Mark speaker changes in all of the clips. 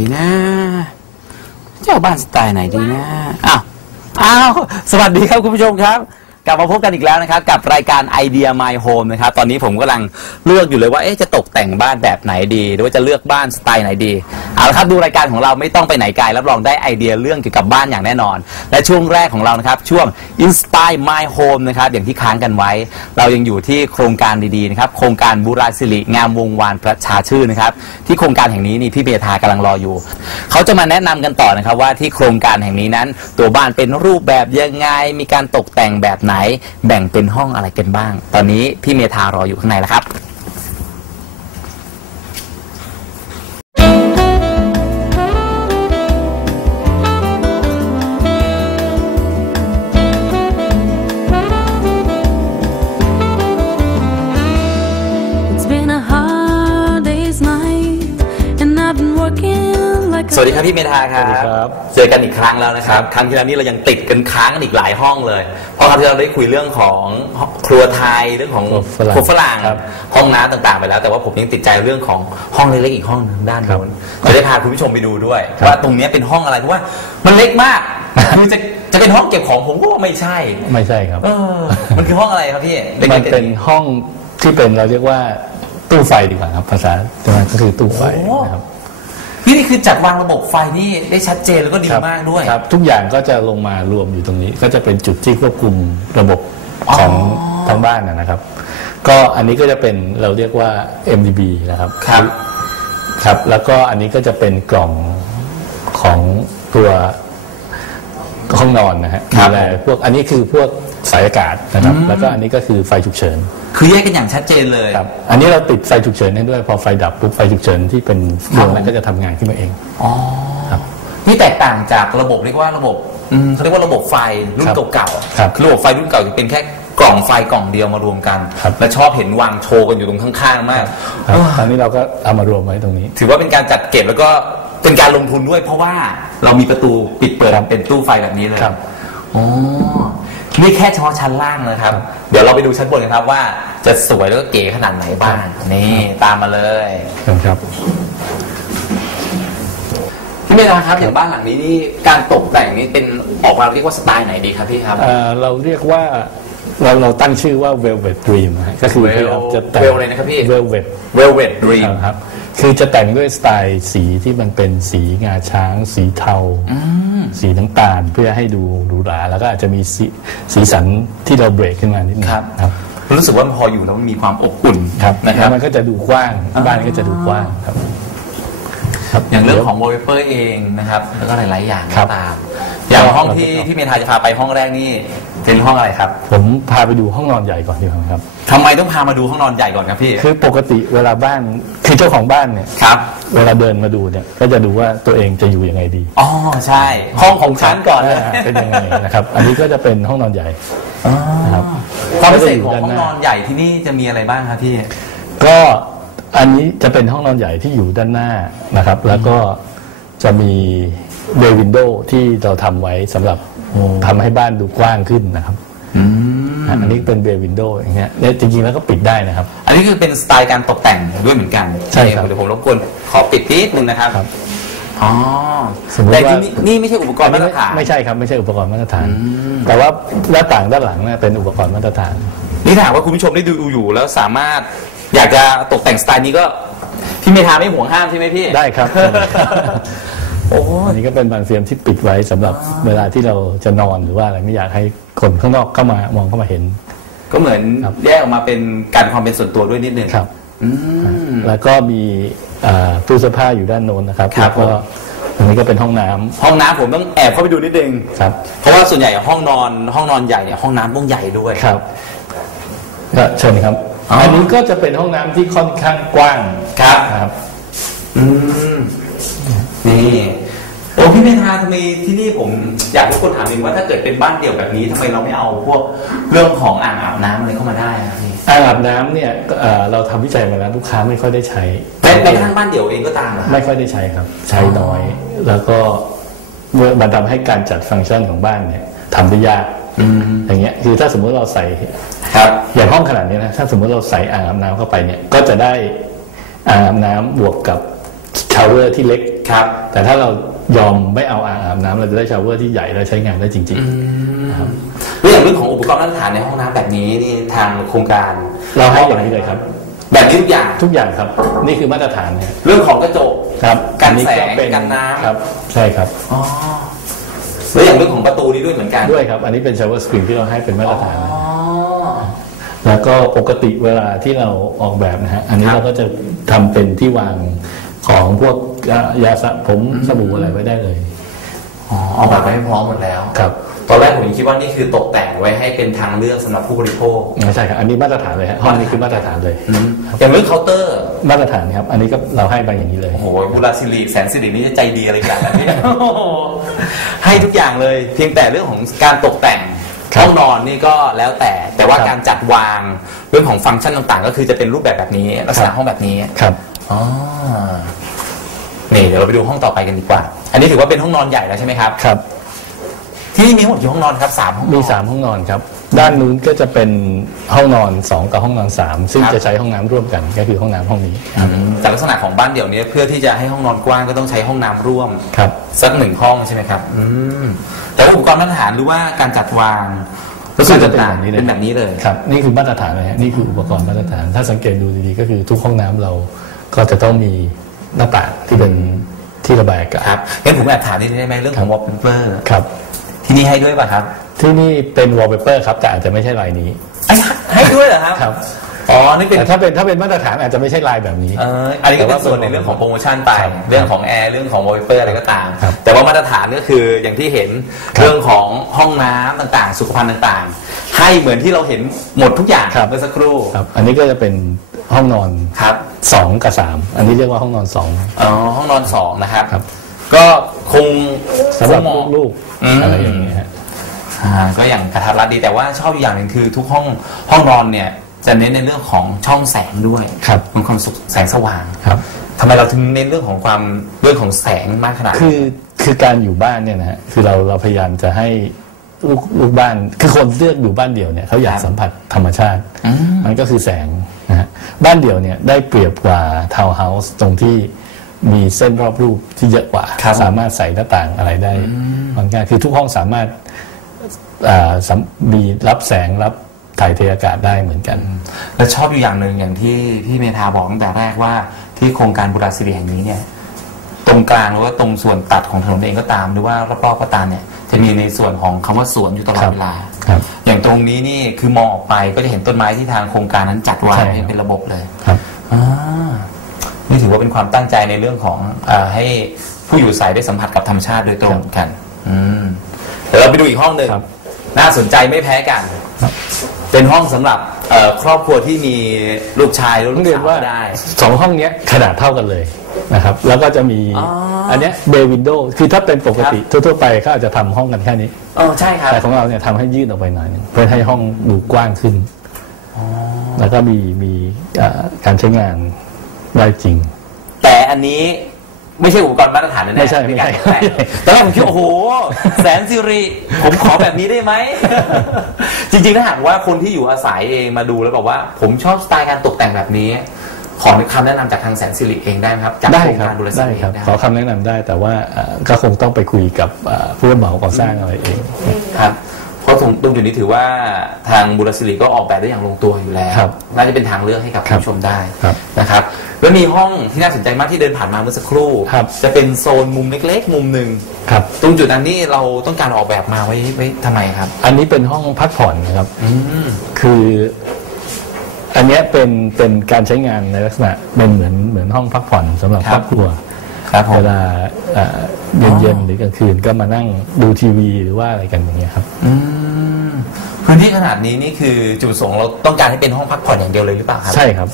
Speaker 1: ดีนะ เจ้าบ้านสไตล์ไหนดีนะ อ้าว อ้าว สวัสดีครับคุณผู้ชมครับ ลับมาพบกันอีกแล้วนะครับกับรายการไอเดีย My Home นะครับตอนนี้ผมกำลังเลือกอยู่เลยว่าเอ๊ะจะตกแต่งบ้านแบบไหนดี หรือว่าจะเลือกบ้านสไตล์ไหนดีเอาละครับดูรายการของเราไม่ต้องไปไหนไกลรับรองได้ไอเดียเรื่องเกี่ยวกับบ้านอย่างแน่นอน และช่วงแรกของเรานะครับช่วง Inspire My Home นะครับอย่างที่ค้างกันไว้ เรายังอยู่ที่โครงการดีๆนะครับโครงการบูราสิริงามวงวานประชาชื่นนะครับที่โครงการแห่งนี้นี่พี่เบธากำลังรออยู่เขาจะมาแนะนำกันต่อนะครับว่าที่โครงการแห่งนี้นั้น ตัวบ้านเป็นรูปแบบยังไงมีการตกแต่งแบบไหนแบ่งเป็นห้องอะไรกันบ้าง ตอนนี้พี่เมธารออยู่ข้างในแล้วครับ
Speaker 2: It's been a hard day's night, and I've been working like
Speaker 1: สวัสดีครับพี่เมธาครับ
Speaker 3: สวัสดีครับ
Speaker 1: เจอกันอีกครั้งแล้วนะครับ ครั้งที่แล้วนี่เรายังติดกันค้างกันอีกหลายห้องเลยเพราะครั้งที่เราได้คุยเรื่องของครัวไทยเรื่องของ
Speaker 3: ครัวฝรั่ง
Speaker 1: ครัวฝรั่ง
Speaker 3: ครับ
Speaker 1: ห้องน้ำต่างๆ ไปแล้ว แต่ว่าผมยังติดใจเรื่องของห้องเล็กๆอีกห้องหนึงด้าน
Speaker 3: ครับ
Speaker 1: โน้นจะได้พาคุณผู้ชมไปดูด้วย
Speaker 3: ครับ
Speaker 1: ว่าตรงเนี้ยเป็นห้องอะไรเพราะว่ามันเล็กมากคือจะจะเป็นห้องเก็บของผมก็ว่าไม่ใช่
Speaker 3: ไม่ใช่ครับ
Speaker 1: เออมันคือห้องอะไรครับพี่
Speaker 3: มัน
Speaker 1: ล็กๆ
Speaker 3: เป็นห้องที่เป็นเราเรียกว่าตู้ไฟดีกว่าครับภาษาใช่ไหมก็คือตู้ไฟ
Speaker 1: โอ้
Speaker 3: นะครับ
Speaker 1: พี่นี่คือจัดวางระบบไฟนี่ได้ชัดเจนแล้วก็ดี
Speaker 3: ครับ
Speaker 1: มากด้วย
Speaker 3: ครับ ทุกอย่างก็จะลงมารวมอยู่ตรงนี้ ก็จะเป็นจุดที่ควบคุมระบบของ
Speaker 1: อ๋อ
Speaker 3: ทั้งบ้านนะนะครับ ก็อันนี้ก็จะเป็นเราเรียกว่า MDB นะครับ
Speaker 1: ครับ
Speaker 3: ครับ แล้วก็อันนี้ก็จะเป็นกล่องของตัวห้องนอนนะฮะ
Speaker 1: ครับ
Speaker 3: ดูแลพวกอันนี้คือพวก สายอากาศนะครับ แล้วก็อันนี้ก็คือไฟฉุกเฉิน
Speaker 1: คือแยกกันอย่างชัดเจนเลย
Speaker 3: ครับอันนี้เราติดไฟฉุกเฉินให้ด้วยพอไฟดับปุ๊บไฟฉุกเฉินที่เป็นดวงนั้นก็จะทำงานขึ้นมาเอง
Speaker 1: อ๋อ
Speaker 3: ครับ
Speaker 1: นี่แตกต่างจากระบบเรียกว่าระบบอืมเขาเรียกว่าระบบไฟรุ่น
Speaker 3: ครับ
Speaker 1: เก่า
Speaker 3: ครับ
Speaker 1: ๆอระบบไฟรุ่นเก่าจะเป็นแค่กล่องไฟกล่องเดียวมารวมกัน
Speaker 3: ครับ
Speaker 1: และชอบเห็นวางโชว์กันอยู่ตรงข้างๆมาก
Speaker 3: ครับ
Speaker 1: เออ
Speaker 3: ตอนนี้เราก็เอามารวมไว้ตรงนี้
Speaker 1: ถือว่าเป็นการจัดเก็บแล้วก็เป็นการลงทุนด้วย เพราะว่าเรามีประตูปิดเปิด
Speaker 3: ครับ
Speaker 1: เป็นตู้ไฟแบบนี้เลย
Speaker 3: ครับ
Speaker 1: อ๋อ นี่แค่เฉพาะชั้นล่างนะครับ
Speaker 3: ครับ
Speaker 1: เดี๋ยวเราไปดูชั้นบนกันครับว่าจะสวยแล้วก็เก๋ขนาดไหนบ้าง นี่ตามมาเลย
Speaker 3: ครับ
Speaker 1: พี่เมธาครับอย่างบ้านหลังนี้นี่การตกแต่งนี่เป็นออกมาเรียกว่าสไตล์ไหนดีครับพี่ครับ
Speaker 3: เอ่อเราเรียกว่า เราเราตั้งชื่อว่า velvet dream นะฮะก็คือ
Speaker 1: Vel-
Speaker 3: พยายามจะแต่ง
Speaker 1: Vel อะไรนะครับพี่
Speaker 3: velvet
Speaker 1: Velvet Dream
Speaker 3: ครับ คือจะแต่งด้วยสไตล์สีที่มันเป็นสีงาช้าง สีเทา สีน้ำตาลเพื่อให้ดูหรูหรา แล้วก็อาจจะมีสีสีสันที่เราเบรกขึ้นมานิดนึง
Speaker 1: ครับ
Speaker 3: ครับ
Speaker 1: รู้สึกว่าพออยู่แล้วมันมีความอบอุ่น
Speaker 3: ครับ
Speaker 1: นะค
Speaker 3: แล้
Speaker 1: รับ
Speaker 3: วมันก็จะดูกว้างบ้านก็จะดูกว้างครับ ครับ
Speaker 1: อย่างเรื่องของ wallpaper เองนะครับแล้วก็หลาย ๆ อย่าง
Speaker 3: ครับ
Speaker 1: ตาม อย่างห้องที่
Speaker 3: ครับ
Speaker 1: พี่เมธาจะพาไปห้องแรกนี่เป็นห้องอะไรครับ
Speaker 3: ผมพาไปดูห้องนอนใหญ่ก่อนดีกว่าครับ
Speaker 1: ทำไมต้องพามาดูห้องนอนใหญ่ก่อนครับพี่
Speaker 3: คือปกติเวลาบ้านคือเจ้าของบ้านเนี่ย
Speaker 1: ครับ
Speaker 3: เวลาเดินมาดูเนี่ยก็จะดูว่าตัวเองจะอยู่ยังไงดี
Speaker 1: อ๋อใช่ ห้องของฉันก่อนเลยา
Speaker 3: เป็นยังไงนะครับ อันนี้ก็จะเป็นห้องนอนใหญ่นะครับ
Speaker 1: ความพิเศษของ
Speaker 3: ก็จะยู่
Speaker 1: ห้อง
Speaker 3: ด้าน
Speaker 1: นอนใหญ่ที่นี่จะมีอะไรบ้างครับพี่
Speaker 3: ก็ อันนี้จะเป็นห้องนอนใหญ่ที่อยู่ด้านหน้านะครับ แล้วก็จะมีเบวินโดที่เราทำไว้สำหรับทำให้บ้านดูกว้างขึ้นนะครับ
Speaker 1: อืม
Speaker 3: อันนี้เป็นเบวินโดอย่างเงี้ยเนี่ยจริงๆแล้วก็ปิดได้นะครับ
Speaker 1: อันนี้คือเป็นสไตล์การตกแต่งด้วยเหมือนกัน
Speaker 3: ใช่ครับ
Speaker 1: เดี๋ยวผมรบกวนขอปิดนิดนึงนะครับ
Speaker 3: ครับ
Speaker 1: อ๋อ
Speaker 3: สมมุติ
Speaker 1: แต่
Speaker 3: ว่า
Speaker 1: ที่นี่นี่ไม่ใช่อุปกรณ์มาตรฐาน
Speaker 3: ไม่ใช่ครับไม่ใช่อุปกรณ์มาตรฐาน แต่ว่าหน้าต่างด้านหลังเนี่ยเป็นอุปกรณ์มาตรฐาน
Speaker 1: นี่ถ้าหากว่าคุณผู้ชมได้ดูอยู่แล้วสามารถ อยากจะตกแต่งสไตล์นี้ก็พี่เมธาไม่ห่วงห้ามใช่ไหมพี่
Speaker 3: ได้ครับ
Speaker 1: โอ้
Speaker 3: อันนี้ก็เป็นบานเฟียมที่ปิดไว้สำหรับเวลาที่เราจะนอนหรือว่าอะไรไม่อยากให้คนข้างนอกเข้ามามองเข้ามาเห็น
Speaker 1: ก็เหมือน
Speaker 3: ครับ
Speaker 1: แยกออกมาเป็นการความเป็นส่วนตัวด้วยนิดนึง
Speaker 3: ครับ
Speaker 1: อืม
Speaker 3: แล้วก็มีอ่าตู้เสื้อผ้าอยู่ด้านโน้นนะครับ
Speaker 1: ครับ
Speaker 3: แล้วก็อันนี้ก็เป็นห้องน้ำ
Speaker 1: ห้องน้ำผมต้องแอบเข้าไปดูนิดนึง
Speaker 3: ครับ
Speaker 1: เพราะว่าส่วนใหญ่ห้องนอนห้องนอนใหญ่เนี่ยห้องน้ำต้องใหญ่ด้วย
Speaker 3: ครับก็เชิญครับ
Speaker 1: อ๋ออั
Speaker 3: อันนี้ก็จะเป็นห้องน้ำที่ค่อนข้างกว้าง
Speaker 1: ครับ
Speaker 3: นะครับ
Speaker 1: อืม นี่ โอ้พี่เมธาทำไมที่นี่ผมอยากให้คนถามเองว่าถ้าเกิดเป็นบ้านเดี่ยวแบบนี้ทำไมเราไม่เอาพวกเรื่องของอ่างอาบน้ำอะไรเข้ามาได้อะพี่
Speaker 3: อ่างอาบน้ำเนี่ยก็เอ่อเราทำวิจัยมาแล้วลูกค้าไม่ค่อยได้ใช้
Speaker 1: แม้แม้กระทั่งบ้านเดี่ยวเองก็ตามเหรอ
Speaker 3: ไม่ค่อยได้ใช้ครับ ใช้น้อย แล้วก็เมื่อมันทำให้การจัดฟังก์ชันของบ้านเนี่ยทำได้ยาก
Speaker 1: อืม
Speaker 3: อย่างเงี้ยคือถ้าสมมุติเราใส่
Speaker 1: ครับ
Speaker 3: อย่างห้องขนาดนี้นะถ้าสมมุติเราใส่อ่างอาบน้ำเข้าไปเนี่ยก็จะได้อ่างอาบน้ำบวกกับชาวเวอร์ที่เล็ก
Speaker 1: ครับ
Speaker 3: แต่ถ้าเรายอมไม่เอาอ่างอาบน้ำเราจะได้ชาวเวอร์ที่ใหญ่และใช้งานได้จริง
Speaker 1: แล้วอย่างเรื่องของอุปกรณ์มาตรฐานในห้องน้ำแบบนี้นี่ทางโครงการ
Speaker 3: ๆเราให้อย่างนี้เลยครับ
Speaker 1: แบบนี้ทุกอย่าง
Speaker 3: ทุกอย่างครับ นี่คือมาตรฐานนะ
Speaker 1: เรื่องของกระจก
Speaker 3: ครับ
Speaker 1: กัน
Speaker 3: อั
Speaker 1: แสง
Speaker 3: เป็น
Speaker 1: กันน้ำ
Speaker 3: ครับ ใช่ครับ
Speaker 1: อ๋อ แล้วอย่างเรื่องของประตูนี้ด้วยเหมือนกัน
Speaker 3: ด้วยครับ อันนี้เป็นชาวเวอร์สปริงที่เราให้เป็นมาตรฐานนะ
Speaker 1: อ๋อ
Speaker 3: แล้วก็ปกติเวลาที่เราออกแบบนะฮะอันนี้
Speaker 1: ครับ
Speaker 3: เราก็จะทำเป็นที่วางของพวกอ่ายาสระผมสบู่อะไรไว้ได้เลย
Speaker 1: อ๋อออกแบบไว้ให้พร้อมหมดแล้ว
Speaker 3: ครับ
Speaker 1: ตอนแรกผมยังคิดว่านี่คือตกแต่งไว้ให้เป็นทางเลือกสำหรับผู้บริโภค
Speaker 3: ไม่ใช่ครับอันนี้มาตรฐานเลยฮะห้องนี้คือมาตรฐานเลย
Speaker 1: อย่างเรื่องเคาน์เตอร์
Speaker 3: มาตรฐานครับ อันนี้ก็เราให้ไปอย่างนี้เลย
Speaker 1: โอ้โหบุราสิริแสนสิรินี่จะใจดีอะไรกันนะเนี่ยโอ้โหให้ทุกอย่างเลย เพียงแต่เรื่องของการตกแต่ง
Speaker 3: ครับ
Speaker 1: ห้องนอนนี่ก็แล้วแต่แต่ว่า
Speaker 3: ครับ
Speaker 1: การจัดวางเรื่องของฟังก์ชันต่างๆ ก็คือจะเป็นรูปแบบแบบนี้ลักษณะ
Speaker 3: ครับ
Speaker 1: ห้องแบบนี้
Speaker 3: ครับ
Speaker 1: อ๋อนี่เดี๋ยวเราไปดูห้องต่อไปกันดีกว่า อันนี้ถือว่าเป็นห้องนอนใหญ่แล้วใช่ไหมครับ
Speaker 3: ครับ
Speaker 1: ที่นี่มีทั้งหมดกี่ห้องนอนครับสามห้องนอน
Speaker 3: มีสามห้องนอนครับ ด้านนู้นก็จะเป็นห้องนอนสองกับห้องนอนสามซึ่ง
Speaker 1: ครับ
Speaker 3: จะใช้ห้องน้ำร่วมกันก็คือห้องน้ำห้องนี้
Speaker 1: จากลักษณะของบ้านเดี่ยวนี้เพื่อที่จะให้ห้องนอนกว้างก็ต้องใช้ห้องน้ำร่วม
Speaker 3: ครับ
Speaker 1: สักหนึ่งห้องใช่ไหมครับ อืม แต่ว่าอุปกรณ์มาตรฐานหรือว่าการจัดวาง
Speaker 3: ก็คือจะเป็นแบบนี้เลย
Speaker 1: เป็นแบบนี้เลย
Speaker 3: ครับ นี่คือมาตรฐานเลยฮะนี่คืออุปกรณ์มาตรฐาน ถ้าสังเกตดูดีๆก็คือทุกห้องน้ำเราก็จะต้องมีหน้าต่างที่เป็นที่ระบายอากาศ
Speaker 1: ครับงั้นผมแอบถามนิดนึงได้ไหมเรื่องของ wallpaper
Speaker 3: ครับ
Speaker 1: ที่นี่ให้ด้วยป่ะครับ
Speaker 3: ที่นี่เป็น wallpaper ครับแต่อาจจะไม่ใช่ลายนี้
Speaker 1: ไอ้ให้ด้วยเหรอครับ
Speaker 3: ครับ
Speaker 1: อ๋อนี่เป็น
Speaker 3: แต่ถ้าเป็นถ้าเป็นมาตรฐานอาจจะไม่ใช่ลายแบบนี้
Speaker 1: เอออันนี้ก็
Speaker 3: แต่
Speaker 1: เป็
Speaker 3: ว่าน
Speaker 1: ส่วนในเรื่องของโปรโมชั่นไป
Speaker 3: ครับ
Speaker 1: เรื่องของแอร์เรื่องของ wallpaper อะไรก็ตาม
Speaker 3: ครับ
Speaker 1: แต่ว่ามาตรฐานก็คืออย่างที่เห็น
Speaker 3: ครับ
Speaker 1: เรื่องของห้องน้ำต่างๆ สุขภัณฑ์ต่างๆ ให้เหมือนที่เราเห็นหมดทุกอย่าง
Speaker 3: ครับ
Speaker 1: เมื่อสักครู่
Speaker 3: ครับ อันนี้ก็จะเป็นห้องนอน
Speaker 1: ครับ
Speaker 3: สองกับสามอันนี้เรียกว่าห้องนอนสอง
Speaker 1: อ๋อห้องนอนสองนะครับ
Speaker 3: ครับ
Speaker 1: ก็คง
Speaker 3: สำหรับ
Speaker 1: คงเหมาะ
Speaker 3: ลูก
Speaker 1: อืม
Speaker 3: ๆอะไรอย่างเงี้ยฮะ
Speaker 1: อ่าก็อย่างกระทัดรัดดีแต่ว่าชอบอยู่อย่างหนึ่งคือทุกห้องห้องนอนเนี่ยจะเน้นในเรื่องของช่องแสงด้วย
Speaker 3: ครับ
Speaker 1: มีความสุขแสงสว่าง
Speaker 3: ครับ
Speaker 1: ทำไมเราถึงเน้นเรื่องของความเรื่องของแสงมากขนาดนั้น
Speaker 3: คือคือการอยู่บ้านเนี่ยนะฮะคือเราเราพยายามจะให้ลูกลูกบ้านคือคนเลือกอยู่บ้านเดี่ยวเนี่ยเขาอยากสัมผัสธรรมชาติ
Speaker 1: อืม
Speaker 3: มันก็คือแสงนะฮะบ้านเดี่ยวเนี่ยได้เปรียบกว่าทาวน์เฮาส์ตรงที่ มีเส้นรอบรูปที่เยอะกว่า
Speaker 1: ครับ
Speaker 3: สามารถใส่หน้าต่างอะไรได้ค่อนข้างคือทุกห้องสามารถอ่าสัมมีรับแสงรับถ่ายเทอากาศได้เหมือนกัน
Speaker 1: และชอบอยู่อย่างหนึ่งอย่างที่พี่เมธาบอกตั้งแต่แรกว่าที่โครงการบุราสิริแห่งนี้เนี่ย ตรงกลางหรือว่าตรงส่วนตัดของถนนเองก็ตาม หรือว่ารอบๆก็ตามเนี่ย จะมีในส่วนของคำว่าสวนอยู่ตลอด
Speaker 3: ครับ
Speaker 1: เวลา
Speaker 3: ครับ
Speaker 1: อย่างตรงนี้นี่คือมองออกไปก็จะเห็นต้นไม้ที่ทางโครงการนั้นจัดวาง
Speaker 3: ใช่ครับ
Speaker 1: ให้เป็นระบบเลย
Speaker 3: ครับ
Speaker 1: อ่า นี่ถือว่าเป็นความตั้งใจในเรื่องของอาให้ผู้อยู่อาศัยได้สัมผัสกับธรรมชาติโดยตรงกัน อืมเดี๋ยวเราไปดูอีกห้องหนึ่ง
Speaker 3: ครับ
Speaker 1: น่าสนใจไม่แพ้กัน
Speaker 3: ครับ
Speaker 1: เป็นห้องสำหรับเอ่อครอบครัวที่มีลูกชายหรือลู
Speaker 3: ต้อกงเรียน
Speaker 1: สาว
Speaker 3: ว่า
Speaker 1: ก็ได้
Speaker 3: สองห้องเนี้ยขนาดเท่ากันเลยนะครับ แล้วก็จะมี
Speaker 1: อ๋ออั
Speaker 3: อันเนี้ยเบย์วินโดว์คือถ้าเป็นปกติทั่วๆไปเขาอาจจะทำห้องกันแค่นี้
Speaker 1: เออใช่ครับ
Speaker 3: แต่ของเราเนี่ยทำให้ยืดออกไปหน่อยหนึงเพื่อให้ห้องดูกว้างขึ้นแล้วก็มีมีเอ่อการใช้งาน ได้จริง
Speaker 1: แต่อันนี้ไม่ใช่อุปกรณ์มาตรฐานแน่ๆ
Speaker 3: ไม่ใช่
Speaker 1: เป็นการ
Speaker 3: ไม่ใช่
Speaker 1: แต่งตอนแรกผมคิดว่าโอ้โห แสนสิริ ผมขอแบบนี้ได้ไหม จริงๆถ้าหากว่าคนที่อยู่อาศัยเองมาดูแล้วบอกว่า ผมชอบสไตล์การตกแต่งแบบนี้ ขอคำแนะนำจากทางแสนสิริเองได้ไหมครับจาก
Speaker 3: ได้
Speaker 1: โครง
Speaker 3: ครับ
Speaker 1: การดูแลสิ
Speaker 3: ได้
Speaker 1: ริ
Speaker 3: ครับ
Speaker 1: ได้
Speaker 3: ขอคำแนะนำได้แต่ว่าเอ่อก็คงต้องไปคุยกับเอ่อผู้รับเหมาก่อสร้างอะไรเอง
Speaker 1: ครับเพ ราะตรงตรงจุดนี้ถือว่าทางบุรสิริก็ออกแบบได้อย่างลงตัวอยู่แล้ว
Speaker 3: ครับ
Speaker 1: น่าจะเป็นทางเลือกให้กับ
Speaker 3: ครับ
Speaker 1: ผู้ชมได้
Speaker 3: ครับ
Speaker 1: นะครับแล้วมีห้องที่น่าสนใจมากที่เดินผ่านมาเมื่อสักครู่
Speaker 3: ครับ
Speaker 1: จะเป็นโซนมุมเล็ก ๆ มุมหนึ่ง
Speaker 3: ครับ
Speaker 1: ตรงจุดนั้นนี่เราต้องการออกแบบมาไว้ไว้ทำไมครับ
Speaker 3: อันนี้เป็นห้องพักผ่อนนะครับ
Speaker 1: อืม
Speaker 3: คืออันเนี้ยเป็นเป็นการใช้งานในลักษณะเป็นเหมือนเหมือนห้องพักผ่อนสำหรับครอบครัว
Speaker 1: ครับผม
Speaker 3: เวลาเอ่อ เย็นๆหรือกลางคืนก็มานั่งดูทีวีหรือว่าอะไรกันอย่างเงี้ยครับ
Speaker 1: อืมพื้นที่ขนาดนี้นี่คือจุดประสงค์เราต้องการให้เป็นห้องพักผ่อนอย่างเดียวเลยหรือเปล่าครับ
Speaker 3: ใช่ครับ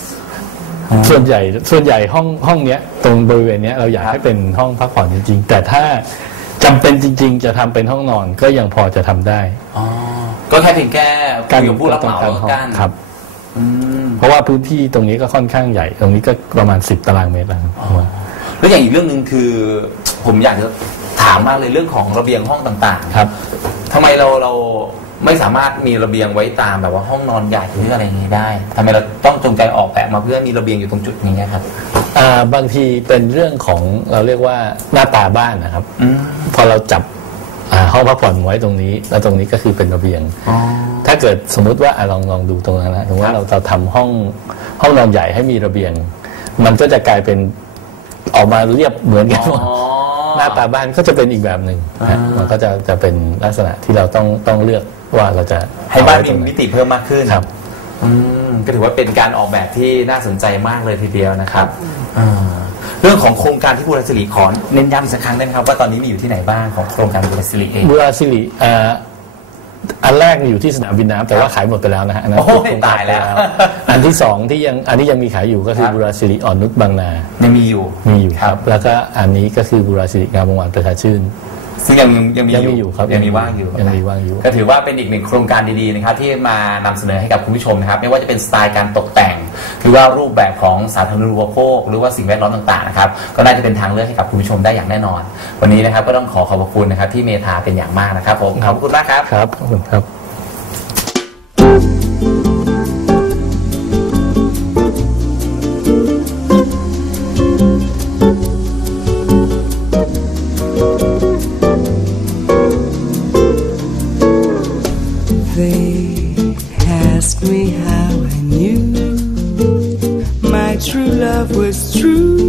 Speaker 3: ส่วนใหญ่ส่วนใหญ่ห้องห้องเนี้ย ตรงบริเวณเนี้ยเราอยาก
Speaker 1: ครับ
Speaker 3: ให้เป็นห้องพักผ่อนจริง ๆ แต่ถ้าจำเป็นจริง ๆ จะทำเป็นห้องนอนก็ยังพอจะทำได้
Speaker 1: อ๋อก็แค่เพียงแค่คุยกับผู้รับเหมา
Speaker 3: การ
Speaker 1: แล้ว
Speaker 3: ห้อง
Speaker 1: กัน
Speaker 3: ครับ
Speaker 1: อืม
Speaker 3: เพราะว่าพื้นที่ตรงนี้ก็ค่อนข้างใหญ่ ตรงนี้ก็ประมาณ10ตารางเมตรแล้วครับผมว่า
Speaker 1: แล้วอย่างอีกเรื่องหนึ่งคือ ผมอยากจะถามมากเลยเรื่องของระเบียงห้องต่างๆ
Speaker 3: ครับ
Speaker 1: ทำไมเราเราไม่สามารถมีระเบียงไว้ตามแบบว่าห้องนอนใหญ่หรืออะไรอย่างนี้ได้ทำไมเราต้องจงใจออกแบบมาเพื่อมีระเบียงอยู่ตรงจุดนี้ครับ
Speaker 3: อ่าบางทีเป็นเรื่องของเราเรียกว่าหน้าตาบ้านนะครับ
Speaker 1: อืม
Speaker 3: พอเราจับอ่าห้องพักผ่อนไว้ตรงนี้ แล้วตรงนี้ก็คือเป็นระเบียง
Speaker 1: อ๋อ
Speaker 3: ถ้าเกิดสมมุติว่าอะลองลองดูตรงนั้นนะสมมติ
Speaker 1: ครั
Speaker 3: ว่า
Speaker 1: บ
Speaker 3: เราเราทำห้องห้องนอนใหญ่ให้มีระเบียง มันก็จะกลายเป็นออกมาเรียบเหมือนกันหมด
Speaker 1: อ๋อ
Speaker 3: หน้าตาบ้านก็จะเป็นอีกแบบหนึ่งนะ
Speaker 1: อ่ามั
Speaker 3: มันก็จะจะเป็นลักษณะที่เราต้องต้องเลือกว่าเราจะ
Speaker 1: ให้บ้าน
Speaker 3: เอ
Speaker 1: มี
Speaker 3: ไว้ตรงไห
Speaker 1: มิติเพิ่มมากขึ้น
Speaker 3: ครับ
Speaker 1: อืมก็ถือว่าเป็นการออกแบบที่น่าสนใจมากเลยทีเดียวนะครับอ่าเรื่องของโครงการที่บูรสิริขอเน้นย้ำอีกสักครั้งได้ไหมครับว่าตอนนี้มีอยู่ที่ไหนบ้างของโครงการบูรสิริเอง
Speaker 3: บูราซิลิ อ่าอันแรกอยู่ที่สนามบินน้ำแต่ว่าขายหมดไปแล้วนะฮะอันนั้น
Speaker 1: โอ้ย
Speaker 3: โครงกร
Speaker 1: ตายแล้ว
Speaker 3: อันที่สองที่ยังอันนี้ยังมีขายอยู่ก็คื
Speaker 1: ค
Speaker 3: อ
Speaker 1: รับ
Speaker 3: บูราซิลิอ่อนนุชบางนา
Speaker 1: ยังมีอยู่
Speaker 3: มีอยู่
Speaker 1: ค
Speaker 3: ค
Speaker 1: รั
Speaker 3: รับบแล้วก็อันนี้ก็คือบูราซิลิงามวงศ์วานประชาชื่น
Speaker 1: ซึ่งยังยังมี
Speaker 3: ยังมีอยู่ครับ
Speaker 1: ยังมีว่างอยู่
Speaker 3: ยังมีว่างอยู่
Speaker 1: ก็ถือว่าเป็นอีกหนึ่งโครงการดีๆนะครับที่มานำเสนอให้กับคุณผู้ชมนะครับ ไม่ว่าจะเป็นสไตล์การตกแต่ง หรือว่ารูปแบบของสาธารณูปโภค หรือว่าสิ่งแวดล้อมต่างๆนะครับก็น่าจะเป็นทางเลือกให้กับคุณผู้ชมได้อย่างแน่นอน วันนี้นะครับก็ต้องขอขอบพระคุณนะครับที่เมธาเป็นอย่างมากนะครับผมขอบคุณมากครับ
Speaker 3: ครับขอบคุณครับ
Speaker 4: how I knew my true love was true.